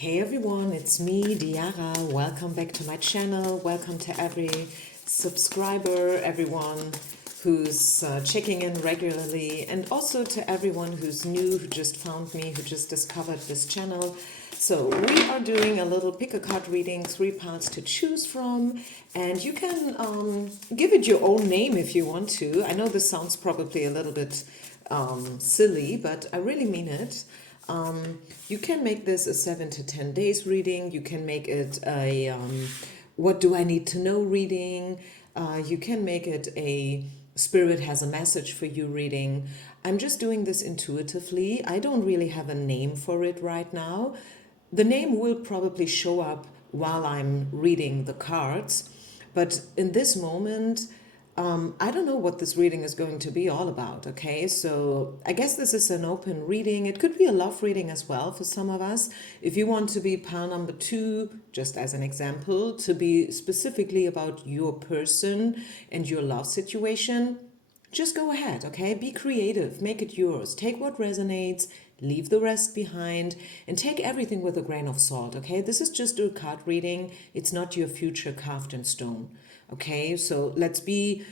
Hey everyone, it's me, Diara. Welcome back to my channel. Welcome to every subscriber, everyone who's checking in regularly, and also to everyone who's new, who just found me, who just discovered this channel. So we are doing a little pick a card reading, 3 parts to choose from, and you can give it your own name if you want to. I know this sounds probably a little bit silly, but I really mean it. You can make this a 7 to 10 days reading. You can make it a what do I need to know reading. You can make it a spirit has a message for you reading. I'm just doing this intuitively. I don't really have a name for it right now. The name will probably show up while I'm reading the cards. But in this moment, I don't know what this reading is going to be all about, okay? So I guess this is an open reading. It could be a love reading as well for some of us. If you want to be pile number 2, just as an example, to be specifically about your person and your love situation, just go ahead, okay? Be creative, make it yours. Take what resonates, leave the rest behind, and take everything with a grain of salt, okay? This is just a card reading. It's not your future carved in stone, okay? So let's be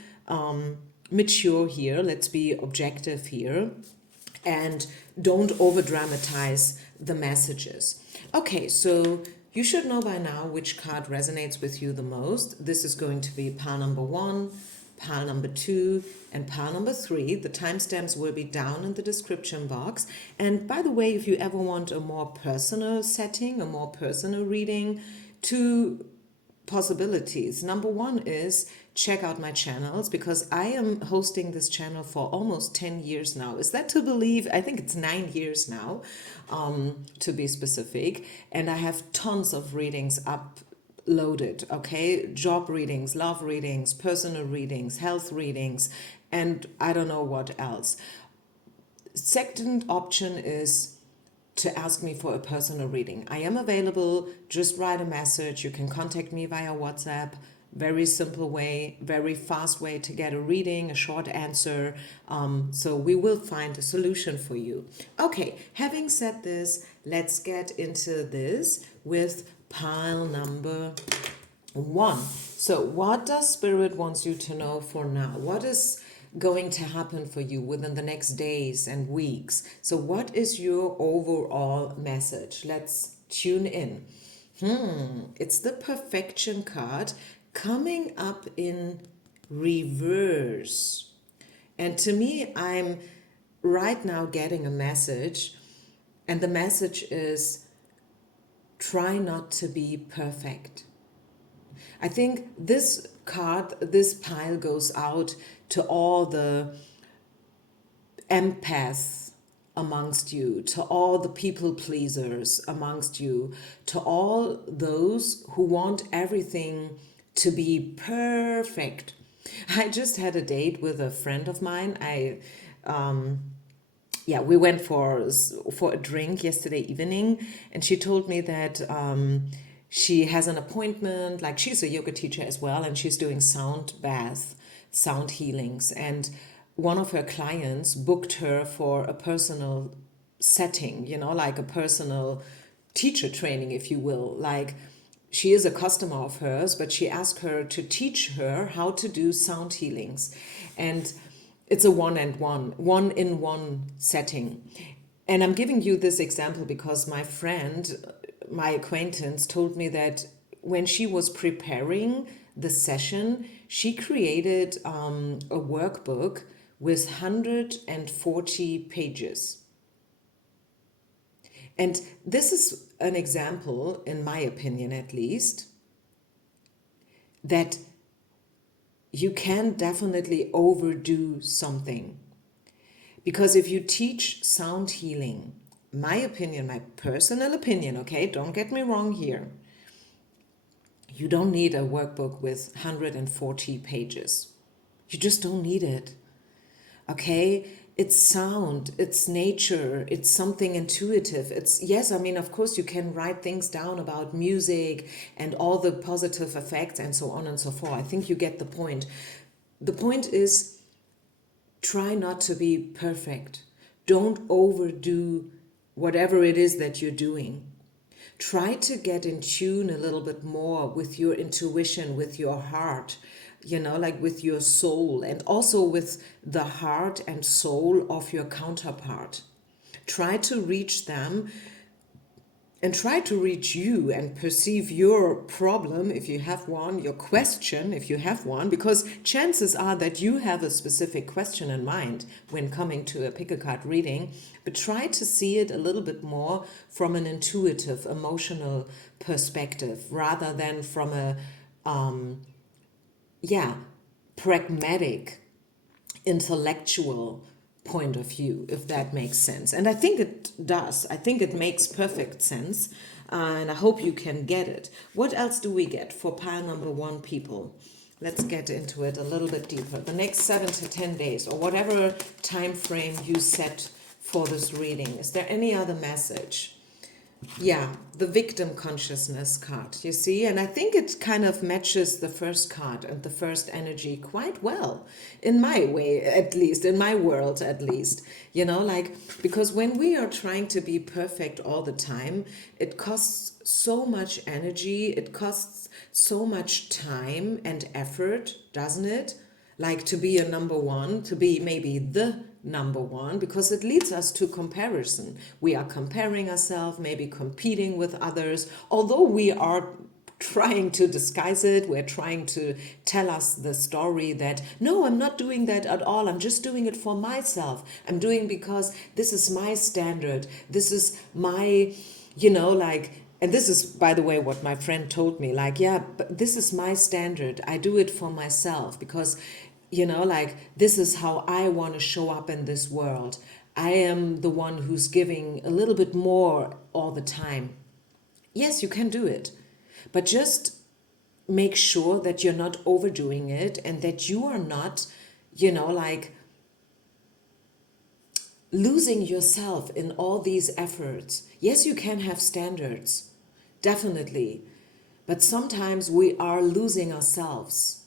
mature here. Let's be objective here. And don't over dramatize the messages. Okay, so you should know by now which card resonates with you the most. This is going to be pile number 1, pile number 2, and pile number 3. The timestamps will be down in the description box. And by the way, if you ever want a more personal setting, a more personal reading, 2 possibilities. Number 1 is check out my channels, because I am hosting this channel for almost 10 years now. Is that to believe? I think it's 9 years now, to be specific. And I have tons of readings uploaded, okay? Job readings, love readings, personal readings, health readings, and I don't know what else. Second option is to ask me for a personal reading. I am available. Just write a message. You can contact me via WhatsApp. Very simple way, very fast way to get a reading, a short answer. So we will find a solution for you. Okay, having said this, let's get into this with pile number 1. So what does Spirit wants you to know for now? What is going to happen for you within the next days and weeks? So what is your overall message? Let's tune in. It's the Perfection card coming up in reverse. And to me, I'm right now getting a message, and the message is try not to be perfect. I think this card, this pile goes out to all the empaths amongst you, to all the people pleasers amongst you, to all those who want everything to be perfect. I just had a date with a friend of mine. We went for a drink yesterday evening, and she told me that she has an appointment, like she's a yoga teacher as well, and she's doing sound bath, sound healings. And one of her clients booked her for a personal setting, like a personal teacher training, if you will. Like, she is a customer of hers, but she asked her to teach her how to do sound healings. And it's a one-in-one setting. And I'm giving you this example because my friend, my acquaintance, told me that when she was preparing the session, she created a workbook with 140 pages. And this is an example, in my opinion at least, that you can definitely overdo something. Because if you teach sound healing, my opinion, my personal opinion, okay, don't get me wrong here, you don't need a workbook with 140 pages. You just don't need it. Okay, it's sound, it's nature, it's something intuitive. It's, yes, I mean, of course you can write things down about music and all the positive effects and so on and so forth. I think you get the point. The point is, try not to be perfect. Don't overdo whatever it is that you're doing. Try to get in tune a little bit more with your intuition, with your heart, like with your soul, and also with the heart and soul of your counterpart. Try to reach them and try to reach you and perceive your problem, if you have one, your question, if you have one, because chances are that you have a specific question in mind when coming to a pick a card reading, but try to see it a little bit more from an intuitive, emotional perspective rather than from a, pragmatic, intellectual point of view, if that makes sense. And I think it does. I think it makes perfect sense. And I hope you can get it. What else do we get for pile number 1 people? Let's get into it a little bit deeper. The next 7 to 10 days, or whatever time frame you set for this reading. Is there any other message? Yeah, the victim consciousness card, you see, and I think it kind of matches the first card and the first energy quite well, in my way, at least, in my world, at least, because when we are trying to be perfect all the time, it costs so much energy, it costs so much time and effort, doesn't it? Like to be a number 1, to be maybe the number 1, because it leads us to comparison. We are comparing ourselves, maybe competing with others, although we are trying to disguise it. We're trying to tell us the story that, no, I'm not doing that at all. I'm just doing it for myself. I'm doing because this is my standard. This is my, and this is, by the way, what my friend told me, but this is my standard. I do it for myself because, this is how I want to show up in this world. I am the one who's giving a little bit more all the time. Yes, you can do it, but just make sure that you're not overdoing it and that you are not, losing yourself in all these efforts. Yes, you can have standards, definitely, but sometimes we are losing ourselves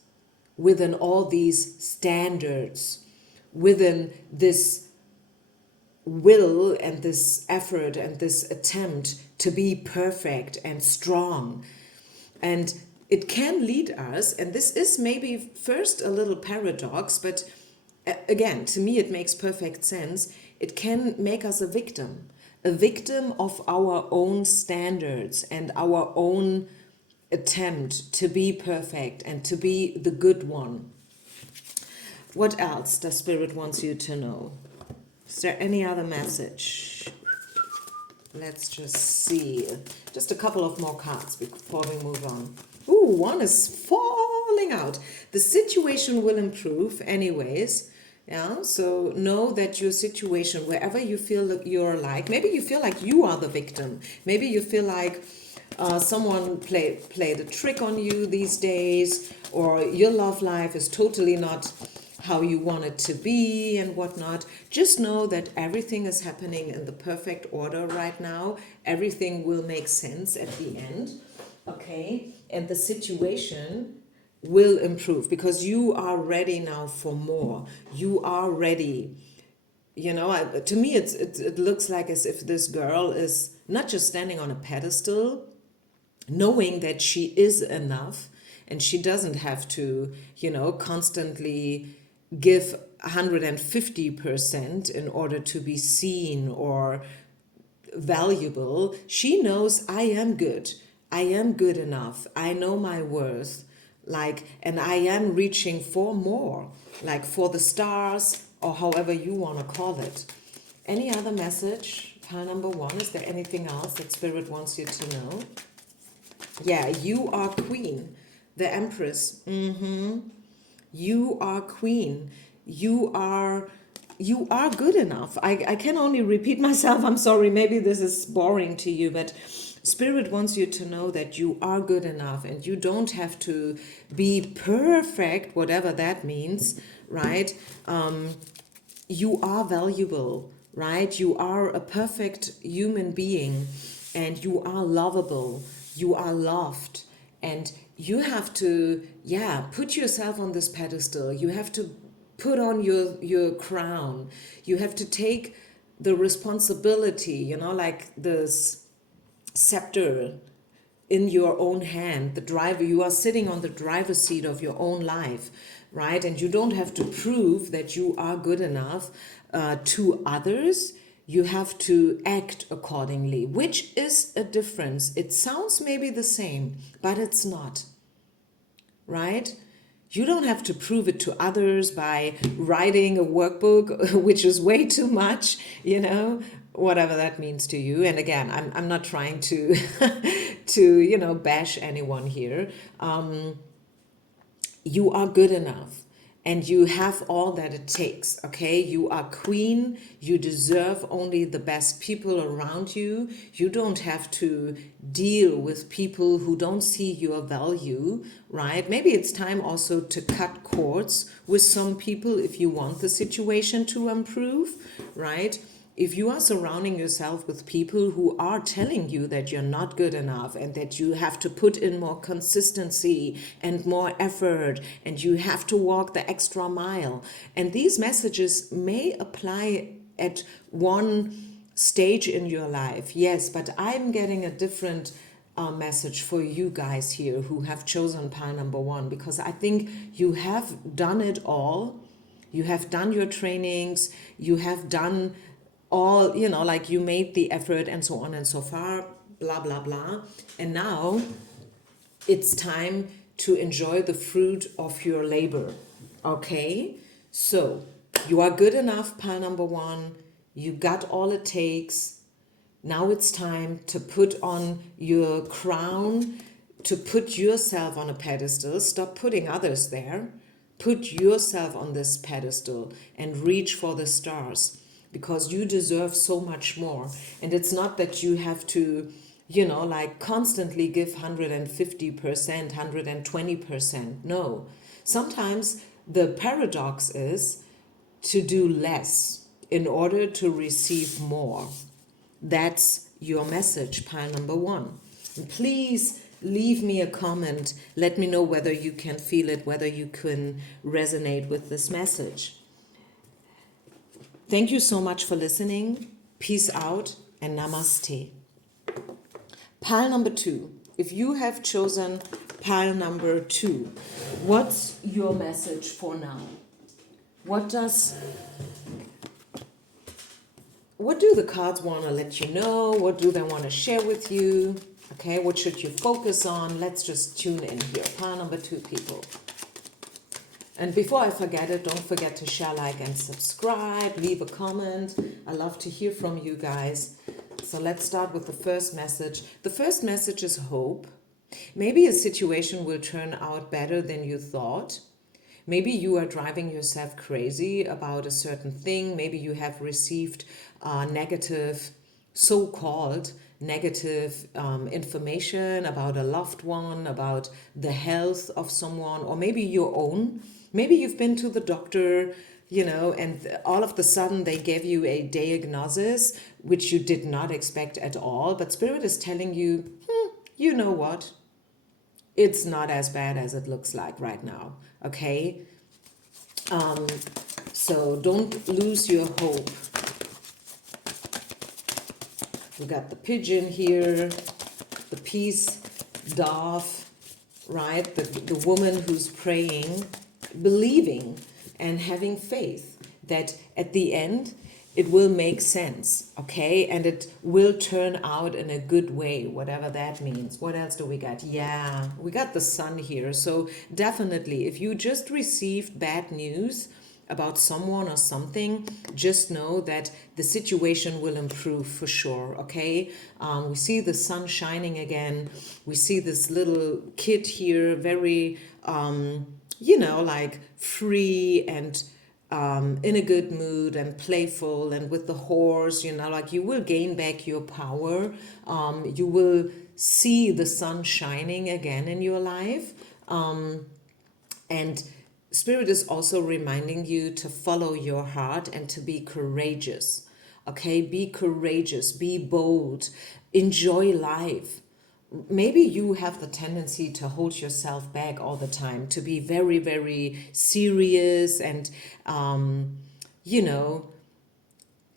within all these standards, within this will and this effort and this attempt to be perfect and strong. And it can lead us, and this is maybe first a little paradox, but again, to me it makes perfect sense. It can make us a victim of our own standards and our own attempt to be perfect and to be the good one. What else does Spirit wants you to know? Is there any other message? Let's just see. Just a couple of more cards before we move on. Ooh, one is falling out. The situation will improve anyways. Yeah, so know that your situation, wherever you feel that you're maybe you feel like you are the victim. Maybe you feel like someone played a trick on you these days, or your love life is totally not how you want it to be and whatnot. Just know that everything is happening in the perfect order right now. Everything will make sense at the end, okay? And the situation will improve because you are ready now for more. You are ready. To me, it looks like as if this girl is not just standing on a pedestal, knowing that she is enough and she doesn't have to, constantly give 150% in order to be seen or valuable. She knows I am good. I am good enough. I know my worth. And I am reaching for more, for the stars or however you want to call it. Any other message? Pile number 1, is there anything else that Spirit wants you to know? Yeah, you are queen, the Empress. You are queen. You are good enough. I can only repeat myself. I'm sorry, maybe this is boring to you, but Spirit wants you to know that you are good enough and you don't have to be perfect, whatever that means, right? You are valuable, right? You are a perfect human being and you are lovable. You are loved, and you have to, put yourself on this pedestal. You have to put on your crown. You have to take the responsibility, like this scepter in your own hand. The driver, you are sitting on the driver's seat of your own life, right? And you don't have to prove that you are good enough to others. You have to act accordingly, which is a difference. It sounds maybe the same, but it's not, right? You don't have to prove it to others by writing a workbook, which is way too much, whatever that means to you. And again, I'm not trying to to bash anyone here. You are good enough and you have all that it takes, okay? You are queen. You deserve only the best people around you. You don't have to deal with people who don't see your value, right? Maybe it's time also to cut cords with some people if you want the situation to improve, right? If you are surrounding yourself with people who are telling you that you're not good enough and that you have to put in more consistency and more effort and you have to walk the extra mile, and these messages may apply at one stage in your life, yes, but I'm getting a different message for you guys here who have chosen pile number one, because I think you have done it all. You have done your trainings, you have done all, like you made the effort and so on and so far, blah, blah, blah. And now it's time to enjoy the fruit of your labor. Okay? So you are good enough, pile number one. You got all it takes. Now it's time to put on your crown, to put yourself on a pedestal. Stop putting others there. Put yourself on this pedestal and reach for the stars, because you deserve so much more. And it's not that you have to, like constantly give 150%, 120%. No. Sometimes the paradox is to do less in order to receive more. That's your message, pile number one. And please leave me a comment. Let me know whether you can feel it, whether you can resonate with this message. Thank you so much for listening. Peace out and namaste. Pile number two. If you have chosen pile number two, what's your message for now? What do the cards want to let you know? What do they want to share with you? Okay, what should you focus on? Let's just tune in here. Pile number two, people. And before I forget it, don't forget to share, like, and subscribe. Leave a comment. I love to hear from you guys. So let's start with the first message. The first message is hope. Maybe a situation will turn out better than you thought. Maybe you are driving yourself crazy about a certain thing. Maybe you have received negative, so-called negative information about a loved one, about the health of someone, or maybe your own. Maybe you've been to the doctor, and all of a sudden they gave you a diagnosis which you did not expect at all. But Spirit is telling you, you know what? It's not as bad as it looks like right now, okay? So don't lose your hope. We got the pigeon here, the peace dove, right? The woman who's praying, believing and having faith that at the end it will make sense, okay? And it will turn out in a good way, whatever that means. What else do we got? Yeah, we got the sun here. So definitely, if you just received bad news about someone or something, just know that the situation will improve for sure, okay? We see the sun shining again. We see this little kid here, very, like free and in a good mood and playful, and with the horse, like you will gain back your power. You will see the sun shining again in your life. And Spirit is also reminding you to follow your heart and to be courageous. Okay, be courageous, be bold, enjoy life. Maybe you have the tendency to hold yourself back all the time, to be very, very serious and,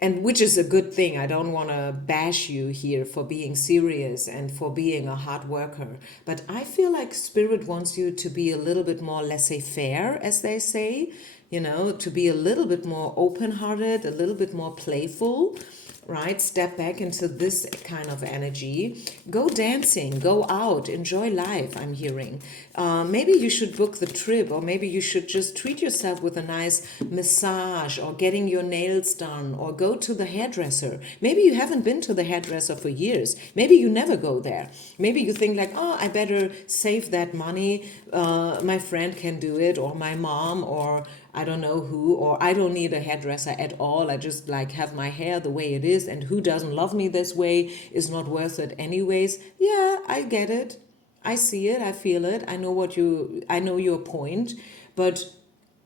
and which is a good thing. I don't want to bash you here for being serious and for being a hard worker, but I feel like Spirit wants you to be a little bit more laissez-faire, as they say, you know, to be a little bit more open-hearted, a little bit more playful, right? Step back into this kind of energy. Go dancing, go out, enjoy life, I'm hearing. Maybe you should book the trip, or maybe you should just treat yourself with a nice massage, or getting your nails done, or go to the hairdresser. Maybe you haven't been to the hairdresser for years. Maybe you never go there. Maybe you think like, oh, I better save that money. My friend can do it, or my mom, or I don't know who, or I don't need a hairdresser at all. I just like have my hair the way it is, and who doesn't love me this way is not worth it anyways. Yeah, I get it. I see it, I feel it. I know your point, but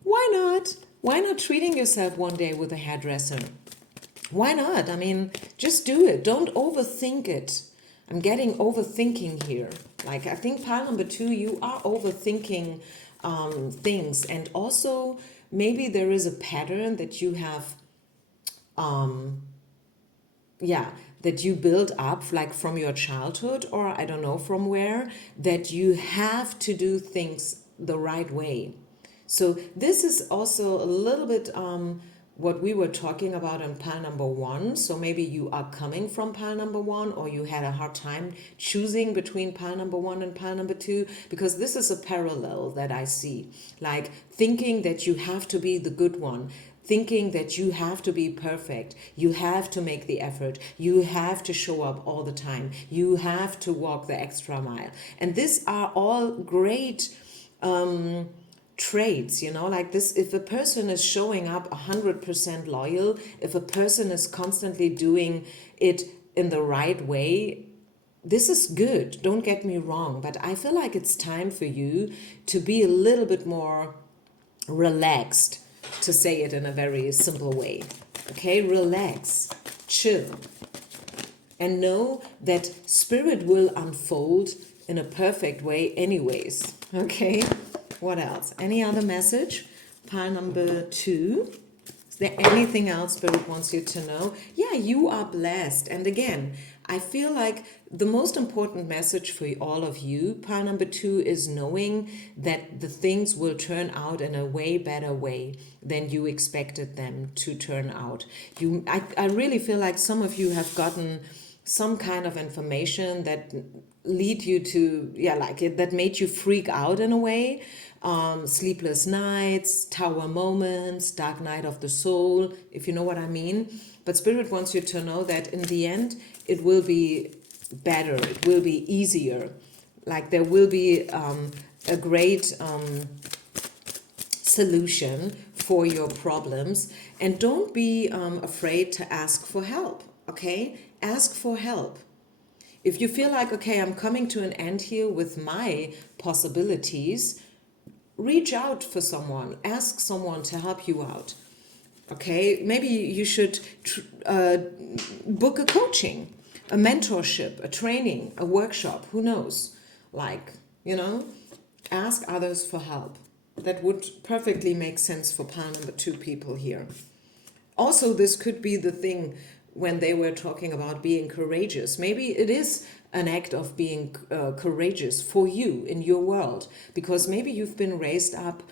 why not? Why not treating yourself one day with a hairdresser? Why not? I mean, just do it. Don't overthink it. I'm getting overthinking here. Like, I think pile number 2, you are overthinking things. And also, maybe there is a pattern that you have, that you build up, like from your childhood, or I don't know from where, that you have to do things the right way. So this is also a little bit what we were talking about in pile number 1. So maybe you are coming from pile number 1, or you had a hard time choosing between pile number 1 and pile number 2, because this is a parallel that I see. Like thinking that you have to be the good one, thinking that you have to be perfect, you have to make the effort, you have to show up all the time, you have to walk the extra mile. And these are all great traits, you know, like this. If a person is showing up 100% loyal, if a person is constantly doing it in the right way, this is good, don't get me wrong, but I feel like it's time for you to be a little bit more relaxed, to say it in a very simple way. Okay, relax, chill, and know that Spirit will unfold in a perfect way anyways. Okay, what else? Any other message? Pile number 2. Is there anything else Spirit wants you to know? Yeah, you are blessed. And again, I feel like the most important message for all of you, pile number 2, is knowing that the things will turn out in a way better way than you expected them to turn out. I really feel like some of you have gotten some kind of information that lead you to, that made you freak out in a way. Sleepless nights, tower moments, dark night of the soul, if you know what I mean. But Spirit wants you to know that in the end, it will be better, it will be easier. Like there will be a great solution for your problems. And don't be afraid to ask for help, okay? Ask for help. If you feel like, okay, I'm coming to an end here with my possibilities, reach out for someone, ask someone to help you out. Okay, maybe you should book a coaching, a mentorship, a training, a workshop, who knows? Like, you know, ask others for help. That would perfectly make sense for pile number 2 people here. Also, this could be the thing when they were talking about being courageous. Maybe it is an act of being courageous for you in your world, because maybe you've been raised up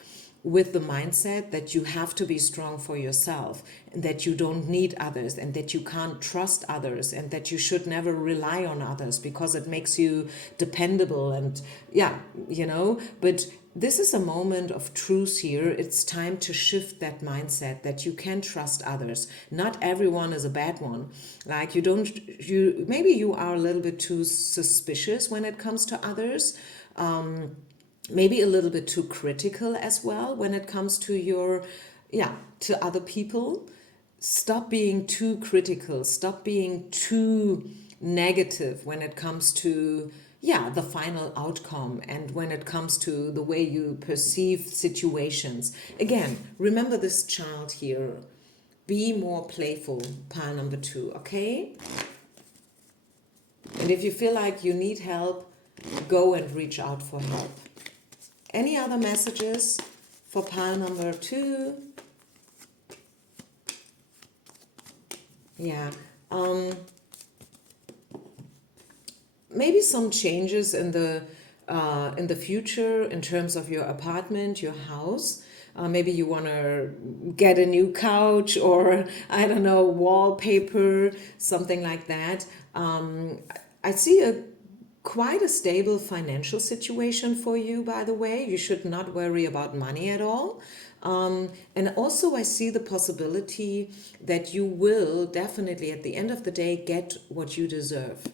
with the mindset that you have to be strong for yourself, and that you don't need others, and that you can't trust others, and that you should never rely on others because it makes you dependable. And but this is a moment of truth here. It's time to shift that mindset that you can trust others. Not everyone is a bad one. Like maybe you are a little bit too suspicious when it comes to others. Maybe a little bit too critical as well when it comes to to other people. Stop being too critical. Stop being too negative when it comes to the final outcome, and when it comes to the way you perceive situations. Again, remember this child here. Be more playful, pile number 2, okay? And if you feel like you need help, go and reach out for help. Any other messages for pile number 2? Yeah. Maybe some changes in the future in terms of your apartment, your house. Maybe you want to get a new couch or I don't know, wallpaper, something like that. I see quite a stable financial situation for you, by the way. You should not worry about money at all. And also, I see the possibility that you will definitely, at the end of the day, get what you deserve.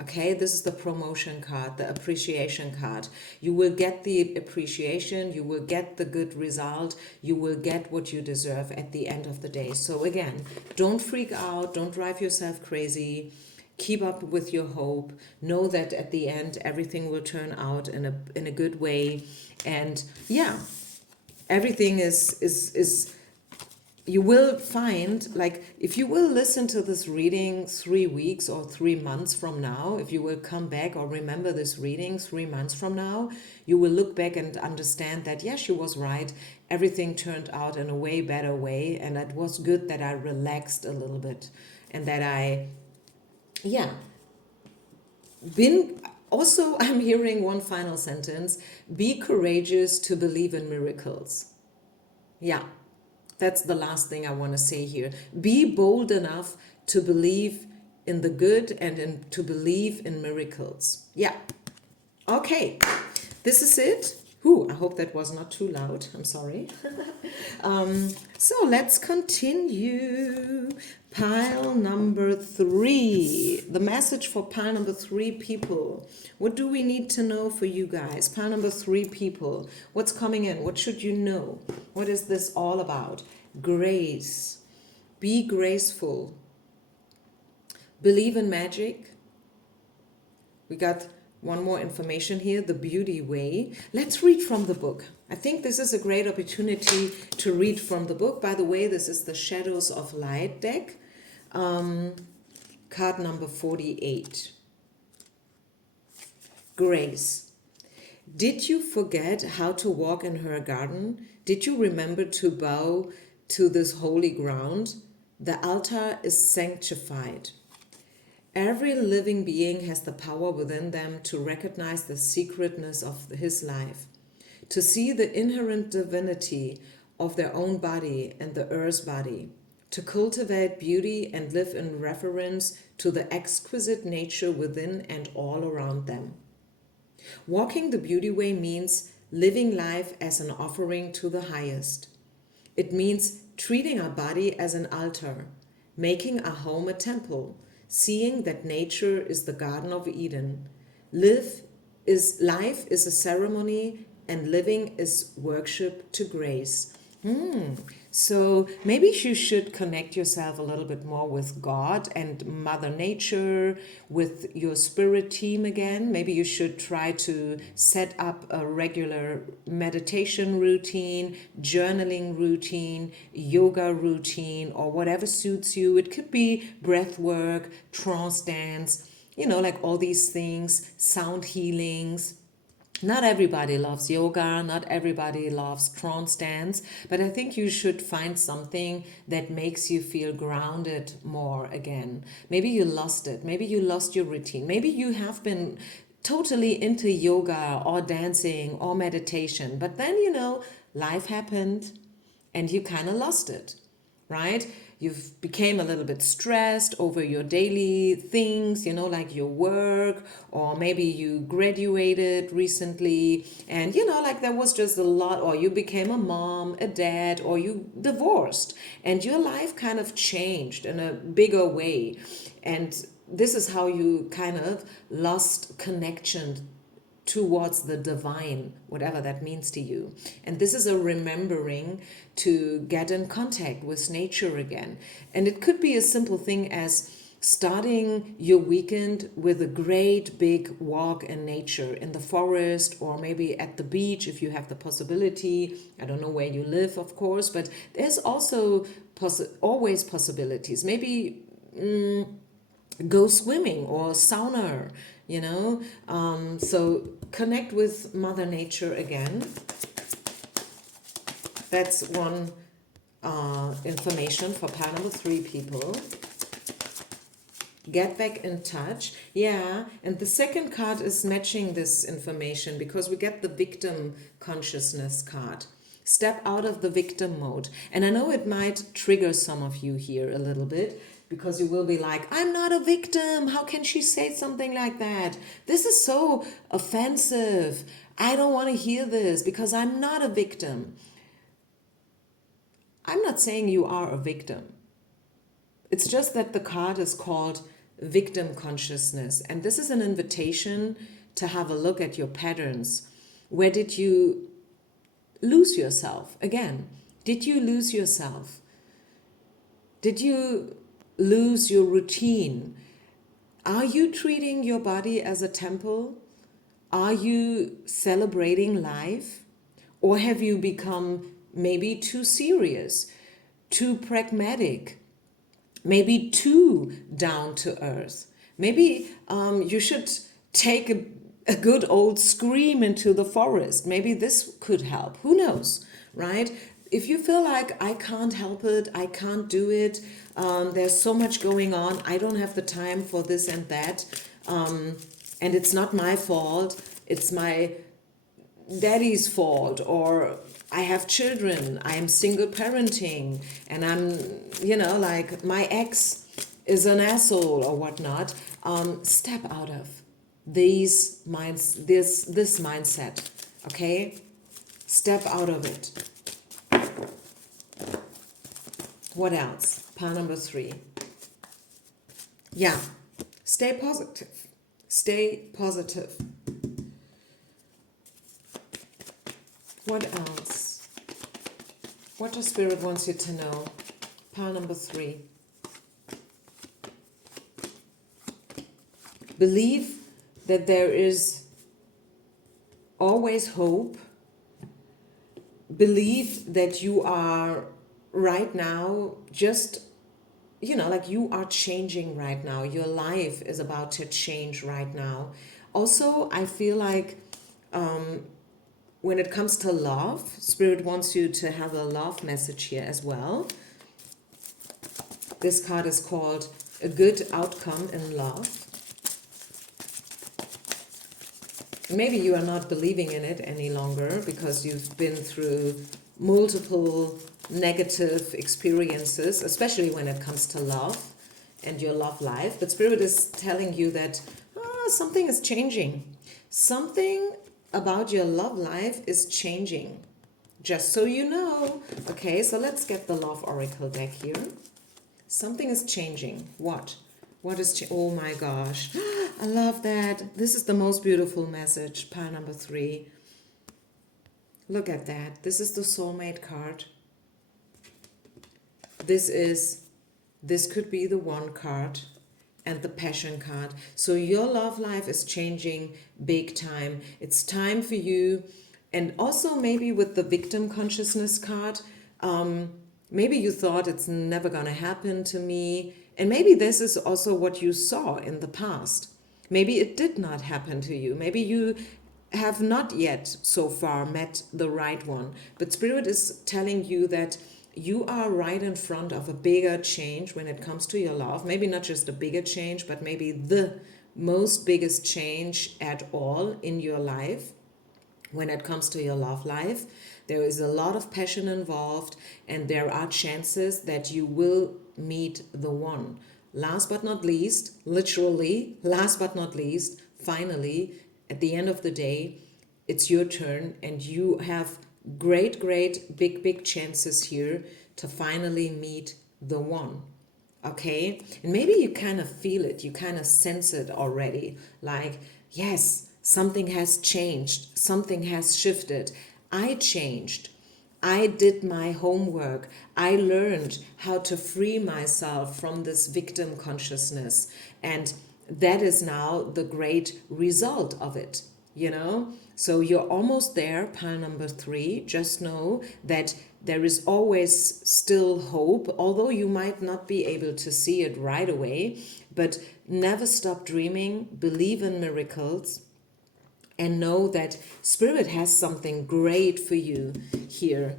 Okay, this is the promotion card, the appreciation card. You will get the appreciation, you will get the good result, you will get what you deserve at the end of the day. So, again, don't freak out, don't drive yourself crazy. Keep up with your hope. Know that at the end, everything will turn out in a good way. And yeah, everything is you will find, like, if you will listen to this reading 3 weeks or 3 months from now, if you will come back or remember this reading 3 months from now, you will look back and understand that yes, she was right, everything turned out in a way better way, and it was good that I relaxed a little bit, and that I been also. I'm hearing one final sentence: be courageous to believe in miracles. Yeah, that's the last thing I want to say here. Be bold enough to believe in the good and to believe in miracles. Yeah. Okay. This is it. Ooh, I hope that was not too loud. I'm sorry. So let's continue. Pile number 3. The message for pile number 3 people. What do we need to know for you guys? Pile number 3 people. What's coming in? What should you know? What is this all about? Grace. Be graceful. Believe in magic. We got one more information here, the beauty way. Let's read from the book. I think this is a great opportunity to read from the book. By the way, this is the Shadows of Light deck, card number 48. Grace. Did you forget how to walk in her garden? Did you remember to bow to this holy ground? The altar is sanctified. Every living being has the power within them to recognize the secretness of his life, to see the inherent divinity of their own body and the earth's body, to cultivate beauty and live in reverence to the exquisite nature within and all around them. Walking the beauty way means living life as an offering to the highest. It means treating our body as an altar, making our home a temple, seeing that nature is the Garden of Eden. Life is a ceremony, and living is worship to grace. So maybe you should connect yourself a little bit more with God and Mother Nature, with your spirit team again. Maybe you should try to set up a regular meditation routine, journaling routine, yoga routine, or whatever suits you. It could be breath work, trance dance, like all these things, sound healings. Not everybody loves yoga, not everybody loves trance dance, but I think you should find something that makes you feel grounded more again. Maybe you lost it. Maybe you lost your routine. Maybe you have been totally into yoga or dancing or meditation, but then, life happened and you kind of lost it, right? You've became a little bit stressed over your daily things, like your work, or maybe you graduated recently and, like there was just a lot, or you became a mom, a dad, or you divorced and your life kind of changed in a bigger way. And this is how you kind of lost connection towards the divine, whatever that means to you. And this is a remembering to get in contact with nature again. And it could be a simple thing as starting your weekend with a great big walk in nature, in the forest, or maybe at the beach if you have the possibility. I don't know where you live, of course, but there's also always possibilities. Maybe go swimming or sauna, so connect with Mother Nature again. That's one information for pile number 3 people. Get back in touch. Yeah, and the second card is matching this information because we get the victim consciousness card. Step out of the victim mode. And I know it might trigger some of you here a little bit because you will be like, I'm not a victim. How can she say something like that? This is so offensive. I don't want to hear this because I'm not a victim. I'm not saying you are a victim. It's just that the card is called victim consciousness. And this is an invitation to have a look at your patterns. Where did you lose yourself? Again, did you lose yourself? Did you lose your routine? Are you treating your body as a temple? Are you celebrating life? Or have you become maybe too serious, too pragmatic, maybe too down to earth? Maybe you should take a good old scream into the forest. Maybe this could help. Who knows, right? If you feel like I can't help it, I can't do it, there's so much going on, I don't have the time for this and that, and it's not my fault, it's my daddy's fault, or I have children, I am single parenting, and I'm, like my ex is an asshole or whatnot. Step out of this mindset, okay? Step out of it. What else? Pile number 3. Yeah, stay positive. Stay positive. What else? What does Spirit wants you to know? Pile number 3. Believe that there is always hope. Believe that you are right now just, like you are changing right now. Your life is about to change right now. Also, I feel like when it comes to love, Spirit wants you to have a love message here as well. This card is called A Good Outcome in Love. Maybe you are not believing in it any longer because you've been through multiple negative experiences, especially when it comes to love and your love life. But Spirit is telling you that something is changing. Something about your love life is changing. Just so you know. Okay, so let's get the Love Oracle deck here. Something is changing. What? What is oh my gosh. I love that. This is the most beautiful message. Pile number 3. Look at that. This is the soulmate card. This could be the one card and the passion card. So your love life is changing big time. It's time for you. And also maybe with the victim consciousness card, maybe you thought it's never going to happen to me. And maybe this is also what you saw in the past. Maybe it did not happen to you. Maybe you have not yet so far met the right one. But Spirit is telling you that you are right in front of a bigger change when it comes to your love. Maybe not just a bigger change, but maybe the most biggest change at all in your life. When it comes to your love life, there is a lot of passion involved, and there are chances that you will meet the one. Last but not least, literally, last but not least, finally, at the end of the day, it's your turn, and you have great, big chances here to finally meet the one. Okay? And maybe you kind of feel it, you kind of sense it already. Like, yes, something has changed, something has shifted. I changed. I did my homework. I learned how to free myself from this victim consciousness. And that is now the great result of it, So you're almost there, pile number 3. Just know that there is always still hope, although you might not be able to see it right away. But never stop dreaming, believe in miracles, and know that Spirit has something great for you here.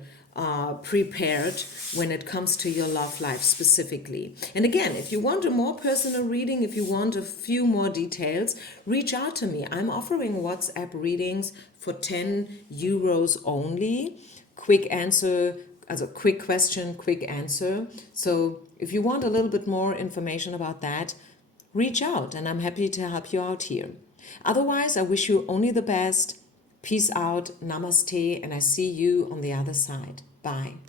prepared when it comes to your love life specifically. And again, if you want a more personal reading, if you want a few more details, reach out to me. I'm offering WhatsApp readings for 10 euros only. Quick answer, also quick question, quick answer. So if you want a little bit more information about that, reach out and I'm happy to help you out here. Otherwise, I wish you only the best. Peace out, namaste, and I see you on the other side. Bye.